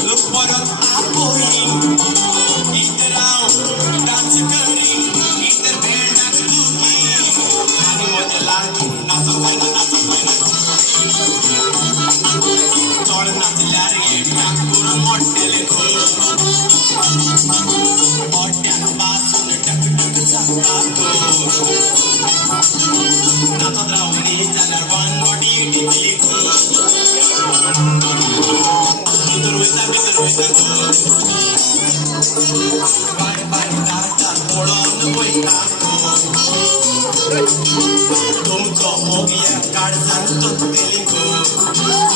Look what I'm going. Either out, dance curry, either band dance लुकी. आणि मजा लागी, नाचो पहिला. चोळ नाचल्या रे, टाकून मोठ्याले खोल. मोठ्यानं बासून टक जातात. नाचत राहुनी झाल्यावर वन बॉडी टिकली खोल. तुमचं मोगी काढ सांगतो तेलिंग